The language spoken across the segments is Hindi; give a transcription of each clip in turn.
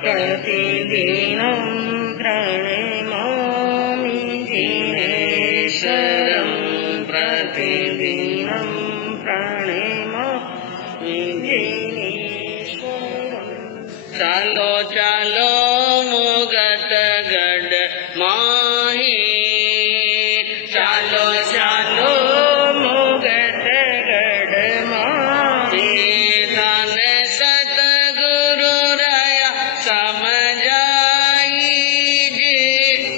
प्रतिदिनं प्रणमामि जिनेश्वरं प्रतिदिनं प्रणमामि जिनेश्वरं। चालो चालो मुगत गढ़ माही, चालो चालो मुगत गढ़ माही। धन सतगुरु रया समझाई जी,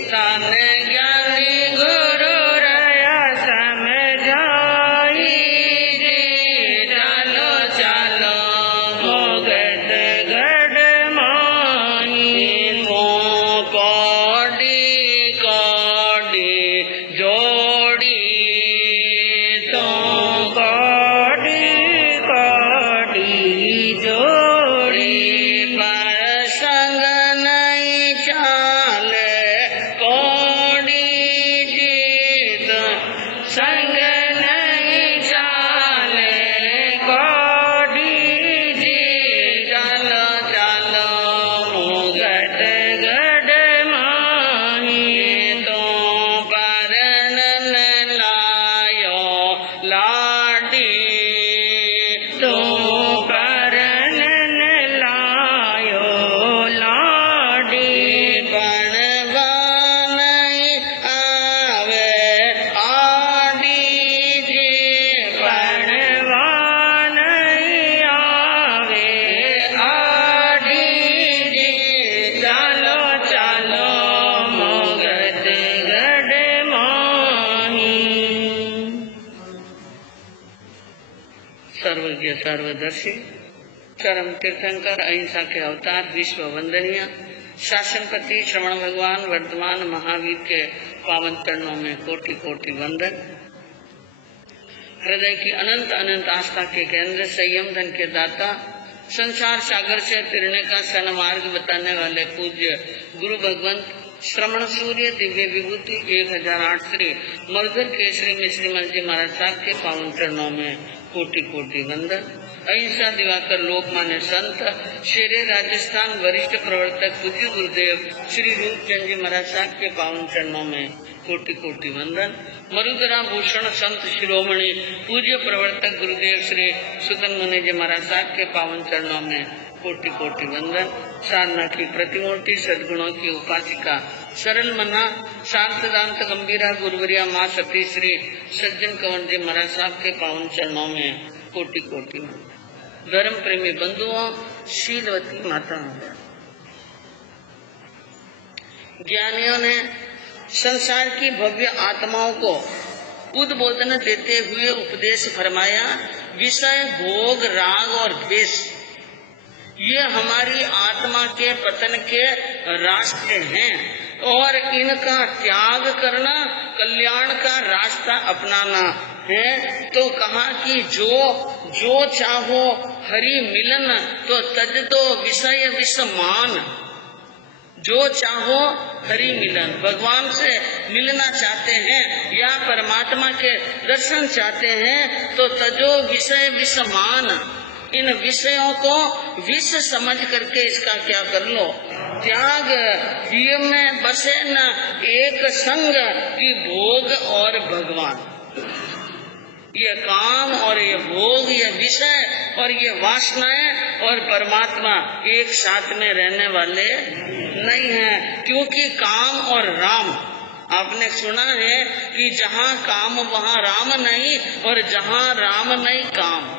धन ज्ञानी गुरु रया समझाई जी। चालो चालो मुगत गढ़ माही, कौड़ी कौड़ी जोड़ी, तो कौड़ी कौड़ी जोड़ी। पर संग नहीं चाले कौड़ी जीत, संग नहीं चाले कौड़ी जी। चालो चालो मुगत गढ़ माही, तो पर नन लायो लाडी, तो पर नन लायो लाडी। बनवा नहीं आवे आडी जी, बनवा नहीं आवे आडी जी। चालो चालो मुगत गढ़ माही। सर्वज्ञ सर्वदर्शी चरम तीर्थंकर अहिंसा के अवतार विश्व वंदनीय शासनपति श्रवण भगवान वर्तमान महावीर के पावन चरणों में कोटि कोटि वंदन। हृदय की अनंत अनंत आस्था के केंद्र, संयम धन के दाता, संसार सागर से तिरने का सन मार्ग बताने वाले पूज्य गुरु भगवंत श्रवण सूर्य दिव्य विभूति 1008 श्री मरधर केसरी मिश्रीमल जी महाराज साहब के पावन चरणों में कोटि कोटि वंदन। अहिंसा दिवाकर लोकमान्य संत शेरे राजस्थान वरिष्ठ प्रवर्तक पूज्य गुरुदेव श्री रूपचंद जी महाराज साहब के पावन चरणों में कोटि कोटि वंदन। मरुदरा भूषण संत शिरोमणि पूज्य प्रवर्तक गुरुदेव श्री सुतन मुनि जी महाराज साहब के पावन चरणों में कोटि कोटि वंदन। साधना की प्रतिमूर्ति सद्गुणों की उपासिका सरल मना शांत दांत गंभीरा गुरुवरिया माँ सती श्री सज्जन कंवर जी महाराज साहब के पावन चरणों में कोटि कोटि वंदन। धर्म प्रेमी बंधुओं, शीलवती माताओं, ज्ञानियों ने संसार की भव्य आत्माओं को उद्बोधन देते हुए उपदेश फरमाया, विषय भोग राग और द्वेष ये हमारी आत्मा के पतन के रास्ते हैं और इनका त्याग करना कल्याण का रास्ता अपनाना है। तो कहा कि जो चाहो हरि मिलन, तो तज दो विषय विषमान। जो चाहो हरि मिलन, भगवान से मिलना चाहते हैं या परमात्मा के दर्शन चाहते हैं तो तजो विषय विषमान। इन विषयों को विष समझ करके इसका क्या कर लो, त्याग। ये में बसे न एक संग की भोग और भगवान। ये काम और ये भोग, ये विषय और ये वासनाएं और परमात्मा एक साथ में रहने वाले नहीं हैं। क्योंकि काम और राम, आपने सुना है कि जहाँ काम वहाँ राम नहीं और जहाँ राम नहीं काम।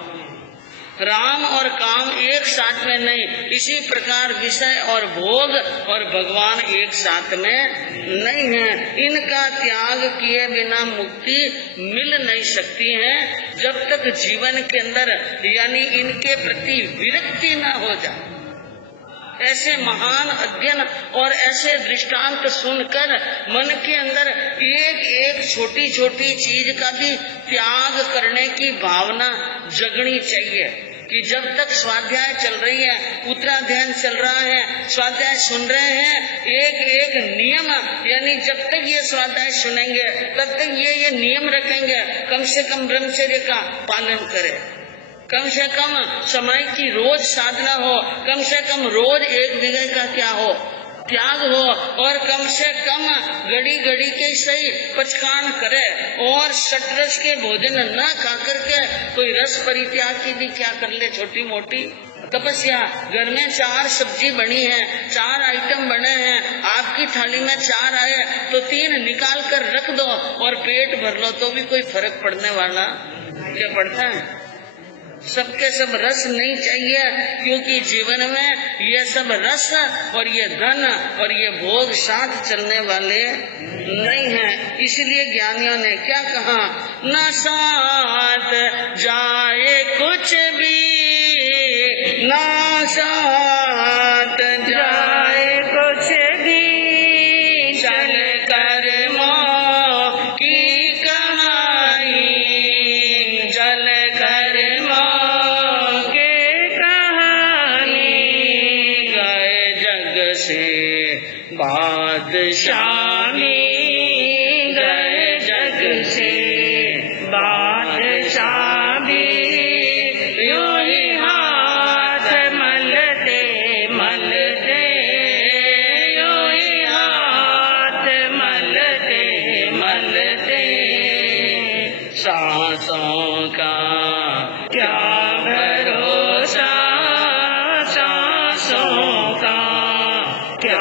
राम और काम एक साथ में नहीं, इसी प्रकार विषय और भोग और भगवान एक साथ में नहीं है। इनका त्याग किए बिना मुक्ति मिल नहीं सकती है जब तक जीवन के अंदर यानी इनके प्रति विरक्ति न हो जाए। ऐसे महान अध्ययन और ऐसे दृष्टांत सुनकर मन के अंदर एक एक छोटी छोटी चीज का भी त्याग करने की भावना जगनी चाहिए। कि जब तक स्वाध्याय चल रही है, उत्तराध्ययन चल रहा है, स्वाध्याय सुन रहे हैं, एक एक नियम, यानी जब तक ये स्वाध्याय सुनेंगे तब तक ये नियम रखेंगे, कम से कम ब्रह्मचर्य का पालन करें, कम से कम समय की रोज साधना हो, कम से कम रोज 1 बीघे का क्या हो त्याग हो, और कम से कम घड़ी घड़ी के सही पचकान करे, और शतरस के भोजन न खा करके कोई रस परित्याग की भी क्या कर ले, छोटी मोटी तपस्या। घर में 4 सब्जी बनी है, 4 आइटम बने हैं, आपकी थाली में 4 आए तो 3 निकाल कर रख दो और पेट भर लो, तो भी कोई फर्क पड़ने वाला क्या पड़ता है? सबके सब रस नहीं चाहिए, क्योंकि जीवन में ये सब रस और ये धन और ये भोग साथ चलने वाले नहीं हैं। इसलिए ज्ञानियों ने क्या कहा, न साथ जाए कुछ भी, न साथ जाए कुछ भी, चल कर मो की कमाई, चल कर बादशाह में गए जग से, बादशाह भी यूं ही हाथ मलते मलते, यूं ही हाथ मलते मलते, सांसों का क्या भरोसा, सांसों का क्या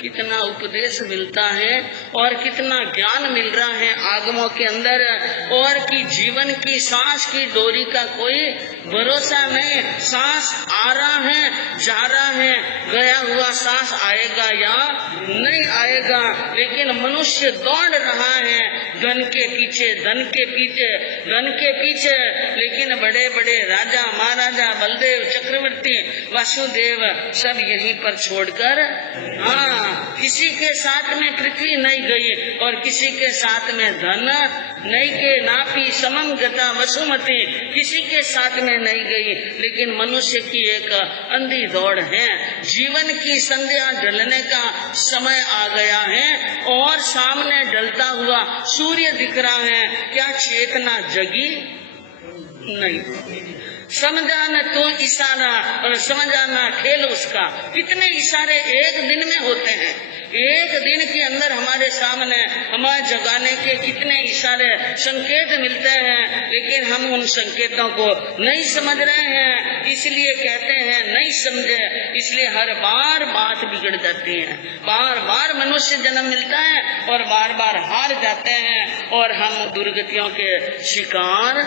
कितना उपदेश मिलता है और कितना ज्ञान मिल रहा है आगमों के अंदर, और कि जीवन की सांस की डोरी का कोई भरोसा नहीं। सांस आ रहा है, जा रहा है, गया हुआ सांस आएगा या नहीं आएगा, लेकिन मनुष्य दौड़ रहा है, धन के पीछे, धन के पीछे, धन के पीछे। लेकिन बड़े बड़े राजा महाराजा, बलदेव, चक्रवर्ती, वासुदेव सब यहीं पर छोड़कर, हाँ, किसी के साथ में पृथ्वी नहीं गई और किसी के साथ में धन नहीं के नापी समम गता वसुमती, किसी के साथ में नहीं गई। लेकिन मनुष्य की एक अंधी दौड़ है। जीवन की संध्या ढलने का समय आ गया है और सामने ढलता हुआ सूर्य दिख रहा है। क्या चेतना जगी? नहीं। समझा न तो इशारा और समझा न खेल उसका। कितने इशारे एक दिन में होते हैं, एक दिन के अंदर हमारे सामने हमारे जगाने के कितने इशारे संकेत मिलते हैं, लेकिन हम उन संकेतों को नहीं समझ रहे हैं। इसलिए कहते हैं नहीं समझे, इसलिए हर बार बात बिगड़ जाती है। बार बार मनुष्य जन्म मिलता है और बार बार हार जाते हैं और हम दुर्गतियों के शिकार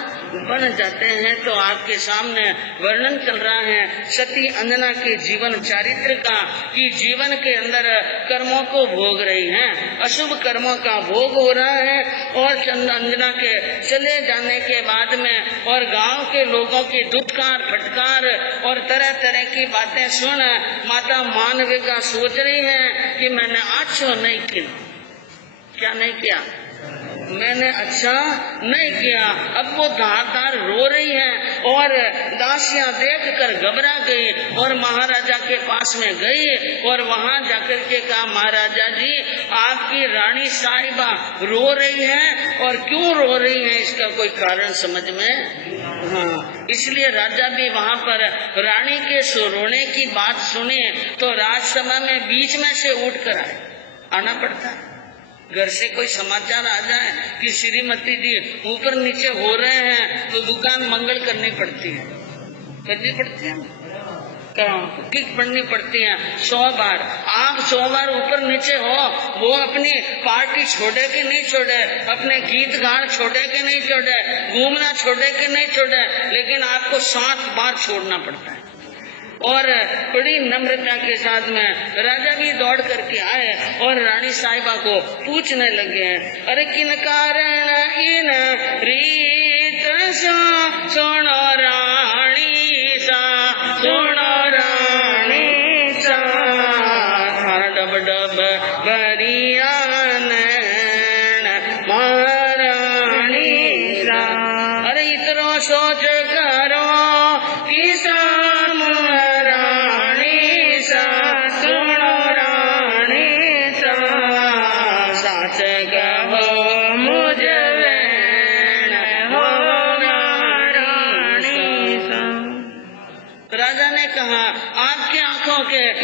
बन जाते हैं। तो आपके सामने वर्णन चल रहा है सती अंजना के जीवन चारित्र का, कि जीवन के अंदर कर्मों को भोग रही हैं, अशुभ कर्मों का भोग हो रहा है। और अंजना के चले जाने के बाद में और गांव के लोगों की दुत्कार फटकार और तरह तरह की बातें सुन माता मानविका सोच रही है कि मैंने अच्छा नहीं किया। क्या नहीं किया? मैंने अच्छा नहीं किया। अब वो धार धार रो रही है और दासियां देखकर घबरा गई और महाराजा के पास में गई और वहां जाकर के कहा, महाराजा जी आपकी रानी साहिबा रो रही है और क्यों रो रही है, इसका कोई कारण समझ में? हाँ, इसलिए राजा भी वहां पर रानी के रोने की बात सुने तो राजसभा में बीच में से उठ कर आना पड़ता है। घर से कोई समाचार आ जाए कि श्रीमती जी ऊपर नीचे हो रहे हैं तो दुकान मंगल करनी पड़ती है, करनी पड़ती है, किक पढ़नी पड़ती है 100 बार। आप 100 बार ऊपर नीचे हो, वो अपनी पार्टी छोड़े कि नहीं छोड़े, अपने गीत गान छोड़े कि नहीं छोड़े, घूमना छोड़े कि नहीं छोड़े, लेकिन आपको 7 बार छोड़ना पड़ता है। और बड़ी नम्रता के साथ में राजा भी दौड़ करके आए और रानी साहिबा को पूछने लगे हैं, अरे किन कारण इन रीत सुनो रानी सा, सुनो रानी सा, डब डब बरिया महारानी सा। अरे इतना सोच करो किसा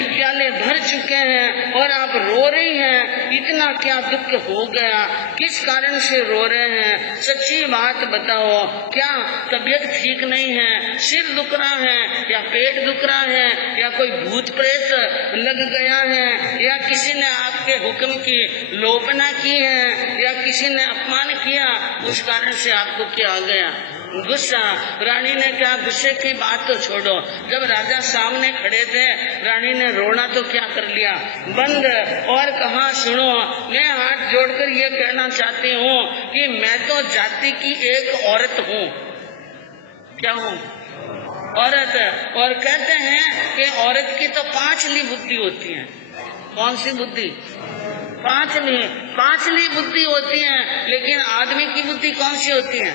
प्याले भर चुके हैं और आप रो रही हैं, इतना क्या दुख हो गया, किस कारण से रो रहे हैं? सच्ची बात बताओ, क्या तबीयत ठीक नहीं है, सिर दुख रहा है या पेट दुख रहा है या कोई भूत प्रेत लग गया है या किसी ने आपके हुक्म की लोपना की है या किसी ने अपमान किया, उस कारण से आपको क्या आ गया? गुस्सा। रानी ने कहा गुस्से की बात तो छोड़ो, जब राजा सामने खड़े थे रानी ने रोना तो क्या कर लिया बंद और कहा, सुनो मैं हाथ जोड़कर ये कहना चाहती हूँ कि मैं तो जाति की एक औरत हूँ। क्या हूँ? औरत। और कहते हैं कि औरत की तो 5 ली बुद्धि होती है। कौन सी बुद्धि? 5 ली बुद्धि होती है, लेकिन आदमी की बुद्धि कौन सी होती है?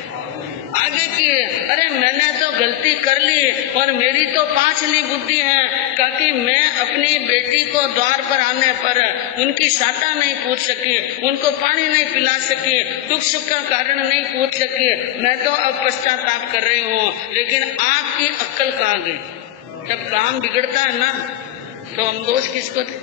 आगे की। अरे मैंने तो गलती कर ली और मेरी तो 5 ली बुद्धि है, क्योंकि मैं अपनी बेटी को द्वार पर आने पर उनकी साटा नहीं पूछ सकी, उनको पानी नहीं पिला सकी, दुख सुख का कारण नहीं पूछ सकी। मैं तो अब पश्चाताप कर रही हूँ, लेकिन आपकी अक्ल कहाँ गई? जब काम बिगड़ता है ना तो हम दोष किसको थे?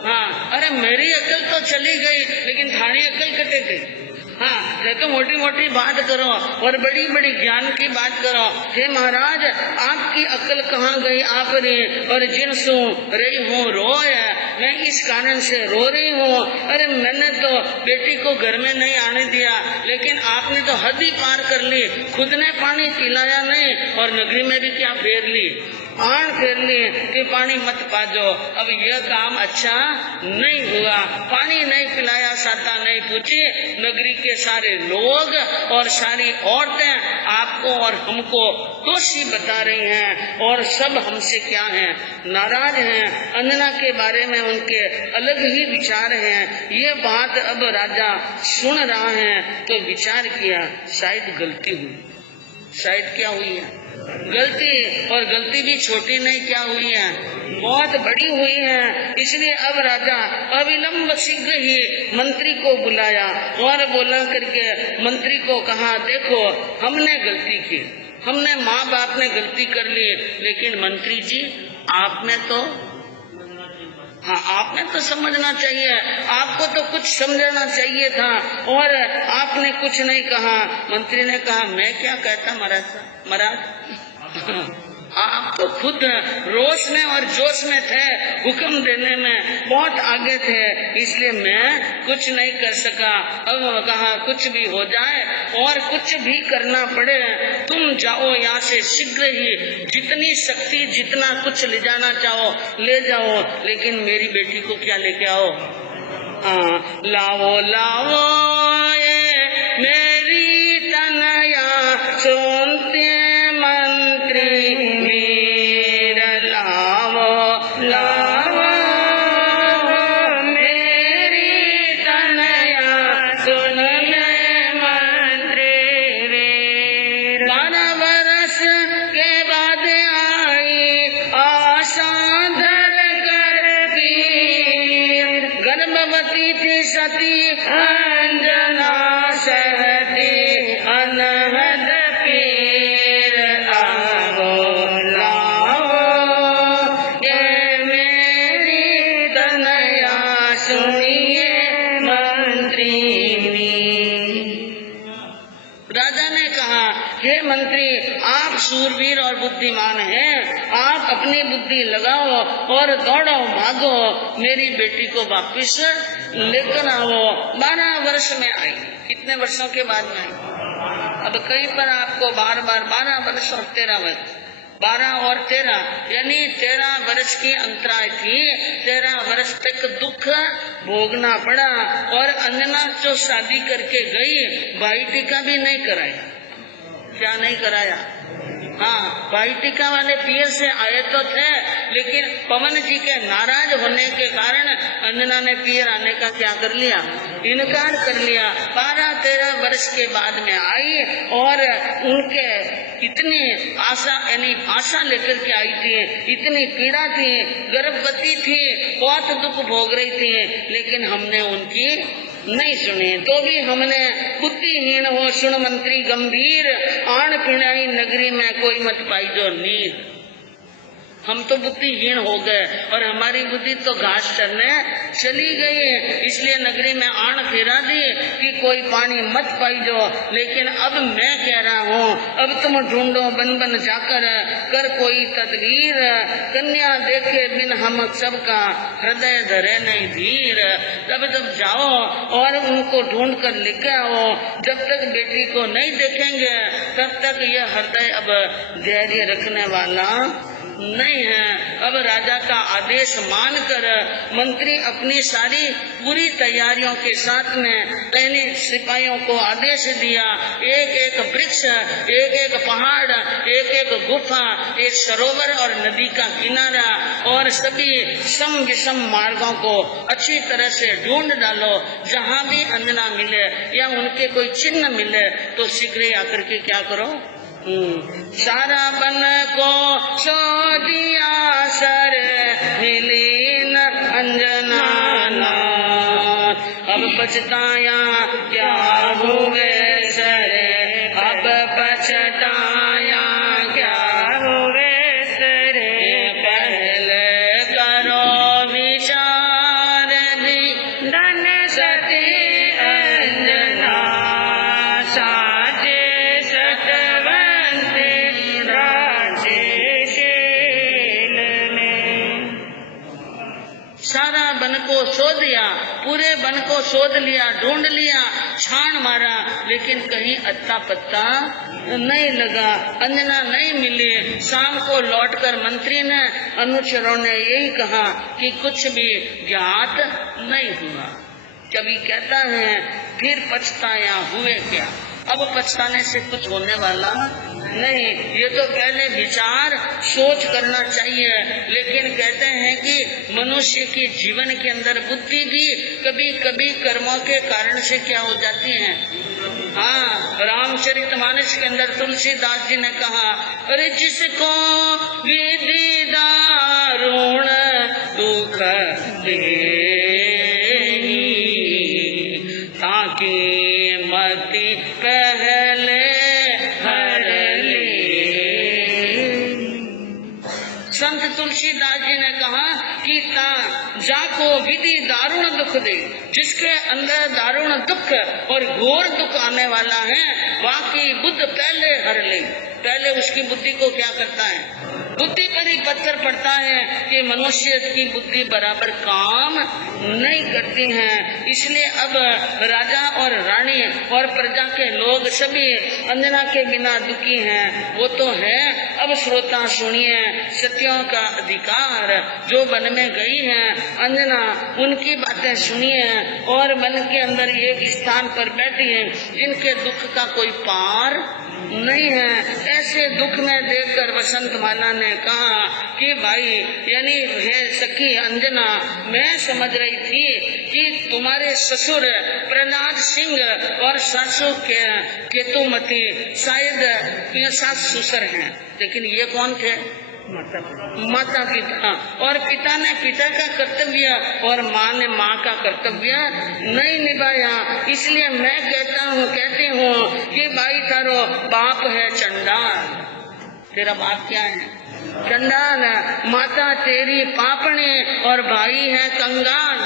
हाँ, अरे मेरी अक्ल तो चली गई लेकिन थारी अक्ल कटे गई। हाँ, तो मोटी मोटी बात करो और बड़ी बड़ी ज्ञान की बात करो। हे महाराज आपकी अक्ल कहाँ गई आपने? और जिन सु रही हूँ रोए, मैं इस कारण से रो रही हूँ। अरे मैंने तो बेटी को घर में नहीं आने दिया, लेकिन आपने तो हद ही पार कर ली, खुद ने पानी पिलाया नहीं और नगरी में भी क्या फेर ली। आण फेर लिए कि पानी मत पाजो। अब यह काम अच्छा नहीं हुआ। पानी नहीं पिलाया, साता नहीं पूछी। नगरी के सारे लोग और सारी औरतें आपको और हमको दोषी बता रही हैं और सब हमसे क्या हैं, नाराज हैं। अंजना के बारे में उनके अलग ही विचार हैं। ये बात अब राजा सुन रहा है तो विचार किया, शायद गलती हुई। शायद क्या हुई है? गलती। और गलती भी छोटी नहीं, क्या हुई है? बहुत बड़ी हुई है। इसलिए अब राजा अविलंब शीघ्र ही मंत्री को बुलाया और बोला करके मंत्री को कहा, देखो हमने गलती की, हमने माँ बाप ने गलती कर ली, लेकिन मंत्री जी आपने तो आपने तो समझना चाहिए, आपको तो कुछ समझना चाहिए था और आपने कुछ नहीं कहा। मंत्री ने कहा, मैं क्या कहता महाराज आप तो खुद रोश में और जोश में थे, हुक्म देने में बहुत आगे थे, इसलिए मैं कुछ नहीं कर सका। अब कहा कुछ भी हो जाए और कुछ भी करना पड़े, तुम जाओ यहाँ से शीघ्र ही, जितनी शक्ति जितना कुछ ले जाना चाहो ले जाओ, लेकिन मेरी बेटी को क्या लेके आओ? लाओ लाओ ये मेरी तनया सुनते मंत्री वीर, लाओ लाओ मेरी तनया सुनते मंत्री वीर। 12 वर्ष के बाद आई आशा धर कर वीर, गर्भवती थी सती अंजना सहती अनहद पीर, लाओ लाओ ये मेरी तनया सुनिए मंत्री। राजा ने कहा, हे मंत्री आप शूरवीर और बुद्धिमान हैं, आप अपनी बुद्धि लगाओ और दौड़ो भागो, मेरी बेटी को वापस लेकर आओ। 12 वर्ष में आई। कितने वर्षों के बाद में आई? अब कहीं पर आपको बार बार 12 वर्ष और 13 वर्ष, 12 और 13 यानी 13 वर्ष की अंतराल थी। 13 वर्ष तक दुख भोगना पड़ा और अंजना जो शादी करके गई, भाई टीका भी नहीं कराया। क्या नहीं कराया? हाँ, भाई टीका वाले पियर से आए तो थे, लेकिन पवन जी के नाराज होने के कारण अंजना ने पियर आने का क्या कर लिया? इनकार कर लिया। 12-13 वर्ष के बाद में आई और उनके इतनी आशा यानी आशा लेकर के आई थी, इतनी पीड़ा थी, गर्भवती थी, बहुत दुख भोग रही थी, लेकिन हमने उनकी नहीं सुनी। तो भी हमने बुद्धिहीन हो सुन मंत्री गंभीर, आण पिणाई नगरी में कोई मत पाई जो नीर। हम तो बुद्धिहीन हो गए और हमारी बुद्धि तो घास चरने चली गई, इसलिए नगरी में आण फिरा दी कि कोई पानी मत पाई जो। लेकिन अब मैं कह रहा हूँ, अब तुम ढूंढो बन बन जाकर, कर कोई तदबीर, कन्या देखे बिन हम सबका हृदय धरे नहीं धीर। तब तब जाओ और उनको ढूंढ कर लेके आओ, जब तक बेटी को नहीं देखेंगे तब तक यह हृदय अब धैर्य रखने वाला नहीं है। अब राजा का आदेश मानकर मंत्री अपनी सारी पूरी तैयारियों के साथ में पहले सिपाहियों को आदेश दिया, एक एक वृक्ष, एक एक पहाड़, एक एक गुफा, एक सरोवर और नदी का किनारा और सभी सम विषम मार्गों को अच्छी तरह से ढूंढ डालो। जहाँ भी अंजना मिले या उनके कोई चिन्ह मिले तो शीघ्र ही आकर के क्या करो, सारा बन को सो दिया सर मिली न अंजना नाथ। अब पछताया क्या हुए सरे, अब पछताया क्या हुए सरे, पहले करो विचार दी धन सती अंजना साजे सारा वन को शोध लिया, पूरे वन को शोध लिया, ढूंढ लिया, छान मारा, लेकिन कहीं अत्ता पत्ता नहीं लगा, अंजना नहीं मिली। शाम को लौटकर मंत्री ने, अनुचरों ने यही कहा कि कुछ भी ज्ञात नहीं हुआ। कभी कहता है फिर पछताया हुए क्या, अब पछताने से कुछ होने वाला नहीं। ये तो पहले विचार सोच करना चाहिए, लेकिन कहते हैं कि मनुष्य के जीवन के अंदर बुद्धि भी कभी कभी कर्मों के कारण से क्या हो जाती है। हाँ, रामचरितमानस के अंदर तुलसीदास जी ने कहा, अरे जिसको विधि दारुण दुख दे ताकि मति पहले हर ले। संत तुलसीदास जी ने कहा कि जाको विधि दारुण दुख दे, जिसके अंदर दारुण दुख और घोर दुख आने वाला है, बाकी बुद्ध पहले हर ले। पहले उसकी बुद्धि को क्या करता है, बुद्धि पर ही पत्थर पड़ता है कि मनुष्य की बुद्धि बराबर काम नहीं करती है। इसलिए अब राजा और रानी और प्रजा के लोग सभी अंजना के बिना दुखी हैं। वो तो है। अब श्रोता सुनिए, सतियों का अधिकार जो वन में गई है अंजना, उनकी बातें सुनिए और मन के अंदर एक स्थान पर बैठी है जिनके दुख का कोई पार नहीं है। ऐसे दुख में देखकर वसंतमाला ने कहा कि भाई, यानी हे सखी अंजना, मैं समझ रही थी कि तुम्हारे ससुर प्रहलाद सिंह और सासू केतुमती शायद सास ससुर हैं, लेकिन ये कौन थे, माता पिता। और पिता ने पिता का कर्तव्य और माँ ने माँ का कर्तव्य नहीं निभाया। इसलिए मैं कहती हूँ कि भाई तारो बाप है चंडाल, तेरा बाप क्या है, चंडाल। माता तेरी पापणी और भाई है कंगाल।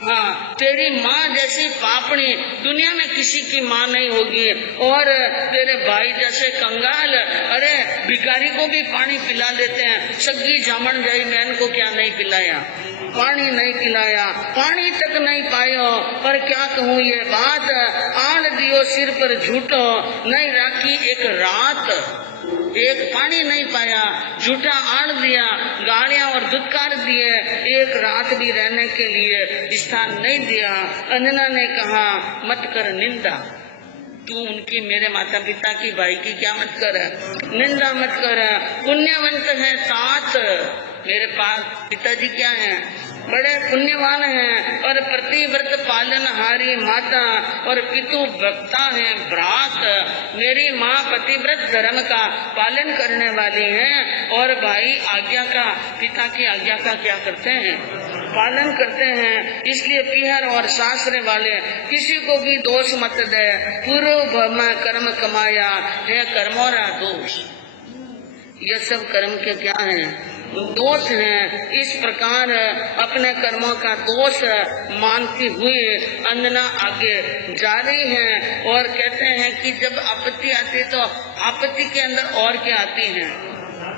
हाँ, तेरी माँ जैसी पापनी दुनिया में किसी की माँ नहीं होगी, और तेरे भाई जैसे कंगाल, अरे भिखारी को भी पानी पिला देते हैं। सग्गी जामन जाई बहन को क्या नहीं पिलाया, पानी नहीं पिलाया, पानी तक नहीं पायो। पर क्या कहूँ ये बात, आड़ दियो सिर पर झूठो, नहीं राखी एक रात। एक पानी नहीं पाया, झूठा आड़ दिया, गालियां और धुतकार दिए, एक रात भी रहने के लिए स्थान नहीं दिया। अंजना ने कहा मत कर निंदा, तू उनकी, मेरे माता पिता की, भाई की क्या मत कर, निंदा मत कर। पुण्यवंत है तात, मेरे पास पिताजी क्या हैं, बड़े पुण्यवान हैं, और प्रतिव्रत पालनहारी माता और पितु भक्ता है भ्रात। मेरी माँ पतिव्रत धर्म का पालन करने वाली हैं, और भाई आज्ञा का, पिता की आज्ञा का क्या करते हैं, पालन करते हैं। इसलिए पीहर और सासरे वाले किसी को भी दोष मत दे, पूर्व में कर्म कमाया है कर्मोरा दोष। ये सब कर्म के क्या हैं, दोष हैं। इस प्रकार अपने कर्मों का दोष मानती हुई अंजना आगे जा रही है, और कहते हैं कि जब आपत्ति आती है तो आपत्ति के अंदर और क्या आती है।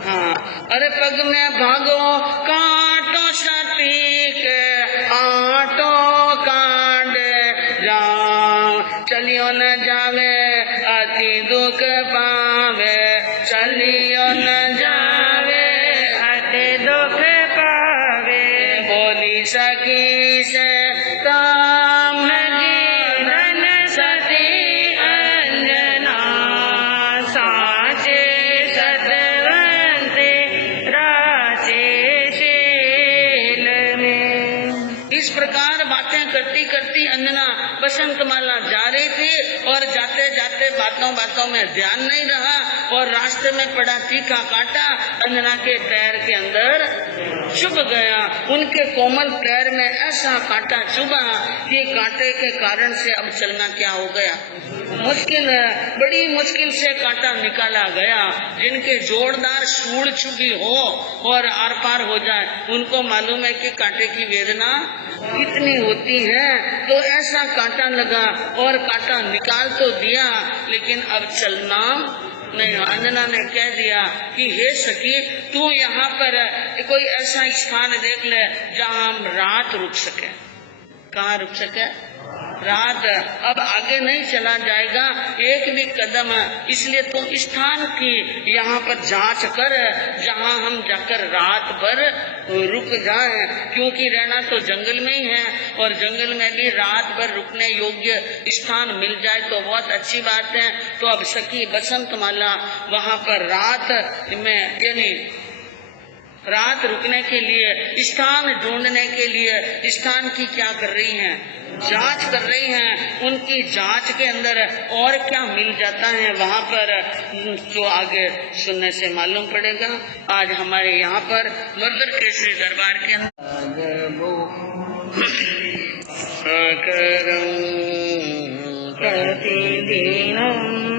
हाँ, अरे पग में भागो काटो सती के आटो कांड जाओ, चलियो न जावे अति दुख पावे, चलियो न जावे अति दुख पावे। बोली सखी से काम गिरन सती अंजना, साचे सतवंते राचे शील में। इस प्रकार बातें करती करती अंजना बसंतमाला जा रही थी, और जाते जाते बातों में ध्यान नहीं रहा, और रास्ते में पड़ा तीखा कांटा अंजना के पैर के अंदर चुभ गया। उनके कोमल पैर में ऐसा कांटा चुभा कि कांटे के कारण से अब चलना क्या हो गया, मुश्किल, बड़ी मुश्किल से कांटा निकाला गया। जिनके जोरदार सूढ़ चुभी हो और आर पार हो जाए, उनको मालूम है कि कांटे की वेदना कितनी होती है। तो ऐसा कांटा लगा और कांटा निकाल तो दिया, लेकिन अब चलना नहीं। अंजना ने कह दिया कि हे सखी, तू यहाँ पर कोई ऐसा स्थान देख ले जहाँ हम रात रुक सके। कहाँ रुक सके, रात अब आगे नहीं चला जाएगा एक भी कदम, इसलिए तुम स्थान की यहाँ पर जांच कर, जहाँ हम जाकर रात भर रुक जाएं, क्योंकि रहना तो जंगल में ही है और जंगल में भी रात भर रुकने योग्य स्थान मिल जाए तो बहुत अच्छी बात है। तो अब सखी बसंतमाला वहाँ पर रात में यानी रात रुकने के लिए, स्थान ढूंढने के लिए स्थान की क्या कर रही हैं, जांच कर रही हैं। उनकी जांच के अंदर और क्या मिल जाता है वहाँ पर, तो आगे सुनने से मालूम पड़ेगा। आज हमारे यहाँ पर मर्दर केसरी दरबार के अंदर